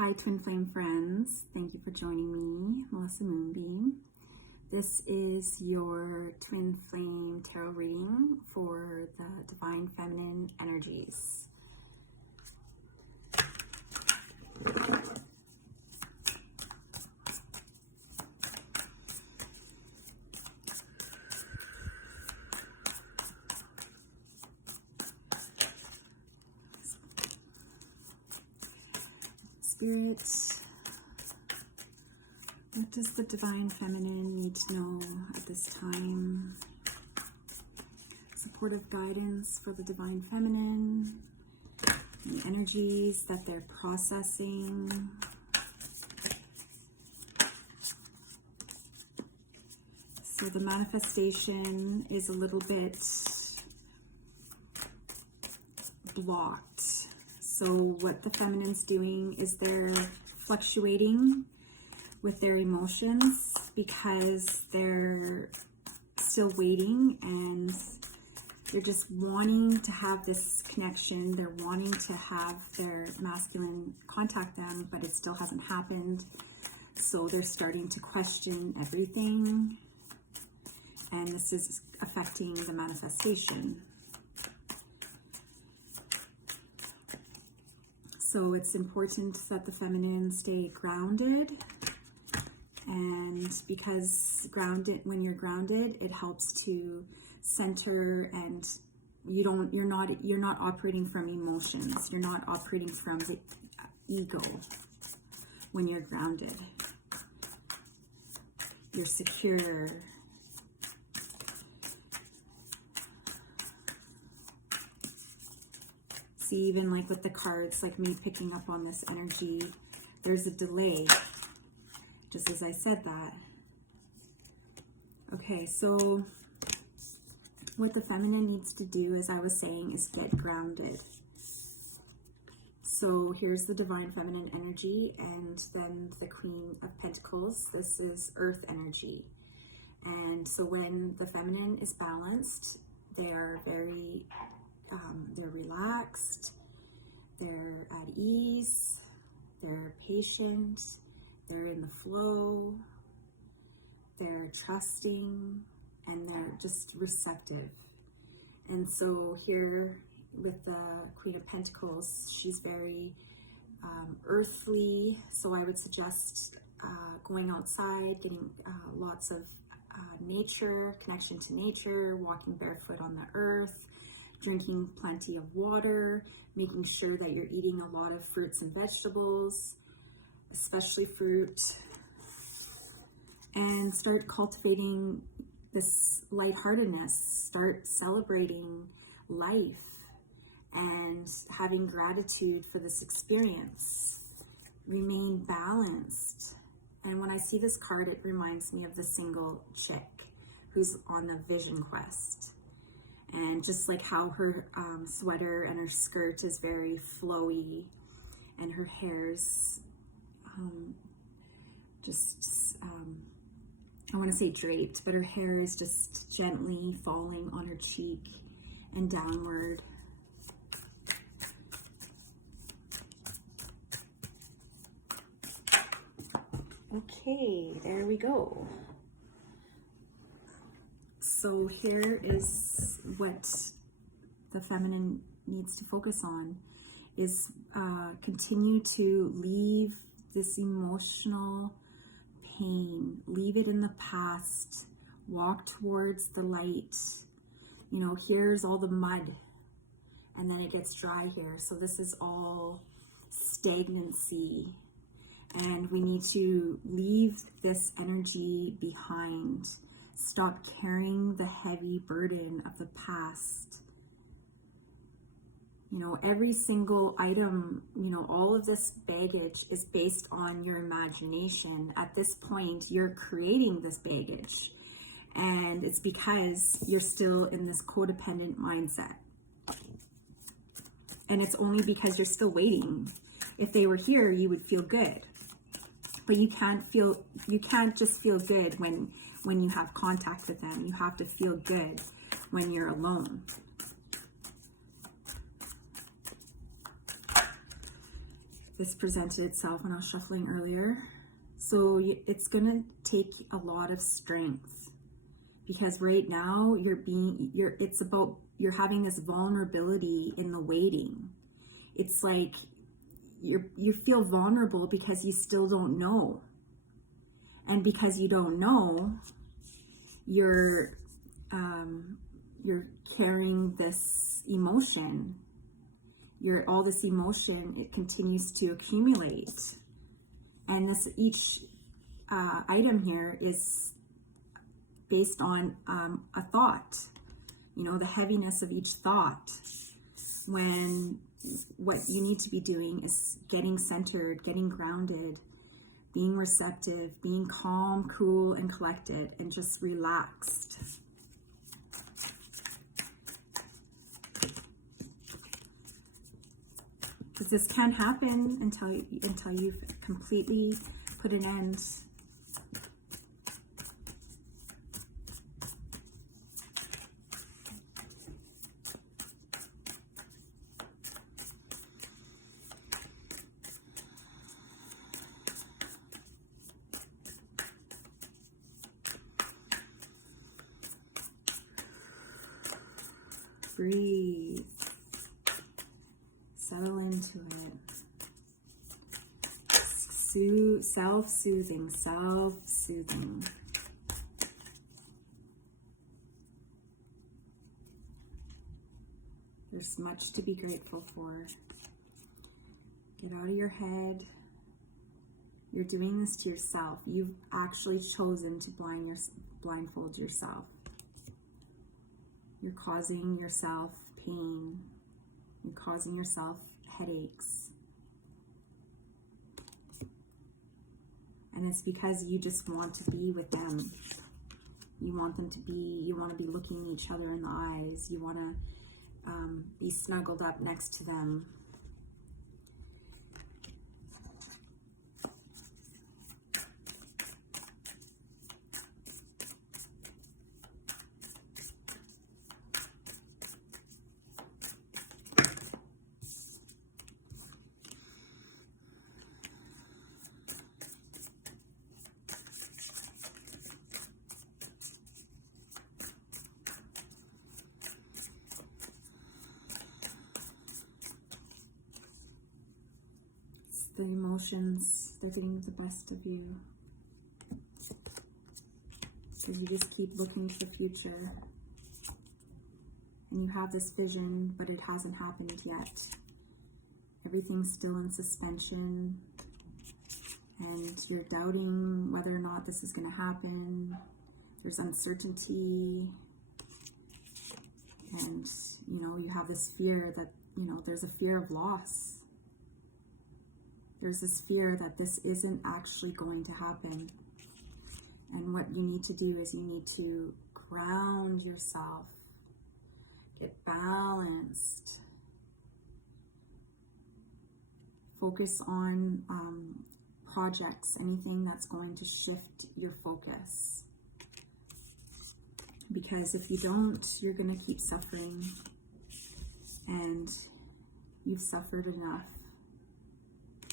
Hi Twin Flame friends, thank you for joining me, Melissa Moonbeam. This is your Twin Flame Tarot reading for the Divine Feminine energies. Spirit, what does the Divine Feminine need to know at this time? Supportive guidance for the Divine Feminine, the energies that they're processing. So the manifestation is a little bit blocked. So what the feminine's doing is they're fluctuating with their emotions because they're still waiting and they're just wanting to have this connection. They're wanting to have their masculine contact them, but it still hasn't happened. So they're starting to question everything, and this is affecting the manifestation. So it's important that the feminine stay grounded, and because when you're grounded, it helps to center, and you're not operating from emotions. You're not operating from the ego when you're grounded. You're secure. See, even like with the cards, like me picking up on this energy, there's a delay, just as I said that. Okay, so what the feminine needs to do, as I was saying, is get grounded. So here's the Divine Feminine energy, and then the Queen of Pentacles. This is Earth energy. And so when the feminine is balanced, they are very they're relaxed, they're at ease, they're patient, they're in the flow, they're trusting, and they're just receptive. And so here with the Queen of Pentacles, she's very earthly, so I would suggest going outside, getting lots of nature, connection to nature, walking barefoot on the earth, drinking plenty of water, making sure that you're eating a lot of fruits and vegetables, especially fruit, and start cultivating this lightheartedness. Start celebrating life and having gratitude for this experience. Remain balanced. And when I see this card, it reminds me of the single chick who's on the vision quest. And just like how her sweater and her skirt is very flowy, and her hair's I want to say draped, but her hair is just gently falling on her cheek and downward. Okay, there we go. So here is what the feminine needs to focus on, is continue to leave this emotional pain, leave it in the past, walk towards the light. You know, here's all the mud, and then it gets dry here. So this is all stagnancy, and we need to leave this energy behind. Stop carrying the heavy burden of the past. You know, every single item, you know, all of this baggage is based on your imagination. At this point, you're creating this baggage. And it's because you're still in this codependent mindset. And it's only because you're still waiting. If they were here, you would feel good. But you can't just feel good when you have contact with them. You have to feel good when you're alone. this presented itself when I was shuffling earlier. So it's gonna take a lot of strength, because right now you're having this vulnerability in the waiting. It's like you feel vulnerable because you still don't know, and because you don't know, you're carrying this emotion. All this emotion, it continues to accumulate. And each item here is based on a thought, the heaviness of each thought, when what you need to be doing is getting centered, getting grounded, being receptive, being calm, cool, and collected, and just relaxed. Because this can happen until you've completely put an end. Breathe. Settle into it. Self-soothing, self-soothing. There's much to be grateful for. Get out of your head. You're doing this to yourself. You've actually chosen to blindfold yourself. You're causing yourself pain. You're causing yourself headaches. And it's because you just want to be with them. You want to be looking each other in the eyes. You want to be snuggled up next to them. The emotions, they're getting the best of you. Because you just keep looking to the future. And you have this vision, but it hasn't happened yet. Everything's still in suspension. And you're doubting whether or not this is going to happen. There's uncertainty. And, you have this fear that, there's a fear of loss. There's this fear that this isn't actually going to happen. And what you need to do is you need to ground yourself, get balanced, focus on projects, anything that's going to shift your focus. Because if you don't, you're going to keep suffering, and you've suffered enough.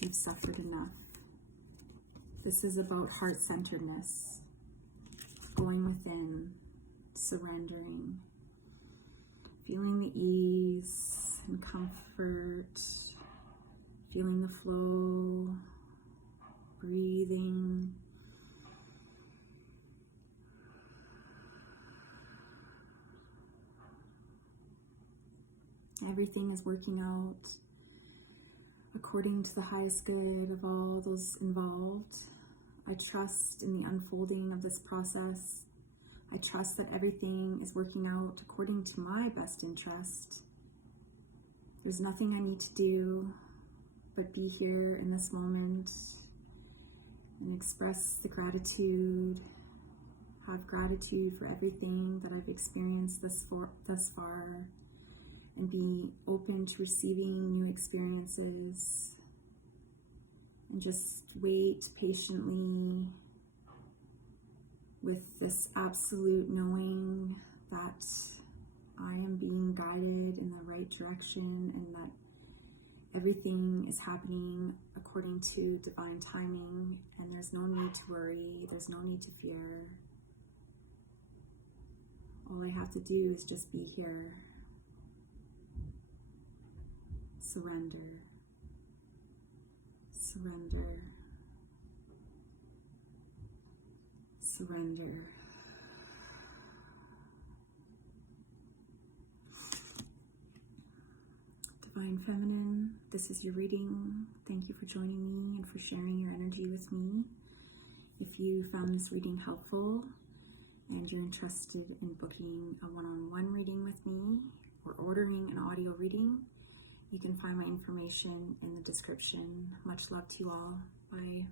You've suffered enough. This is about heart-centeredness, going within, surrendering, feeling the ease and comfort, feeling the flow, breathing. Everything is working out according to the highest good of all those involved. I trust in the unfolding of this process. I trust that everything is working out according to my best interest. There's nothing I need to do but be here in this moment and express the gratitude, have gratitude for everything that I've experienced thus far, and be open to receiving new experiences, and just wait patiently with this absolute knowing that I am being guided in the right direction, and that Everything is happening according to divine timing, and there's no need to worry, there's no need to fear. All I have to do is just be here. Surrender. Surrender. Surrender. Divine Feminine, this is your reading. Thank you for joining me and for sharing your energy with me. If you found this reading helpful and you're interested in booking a one-on-one reading with me or ordering an audio reading, you can find my information in the description. Much love to you all. Bye.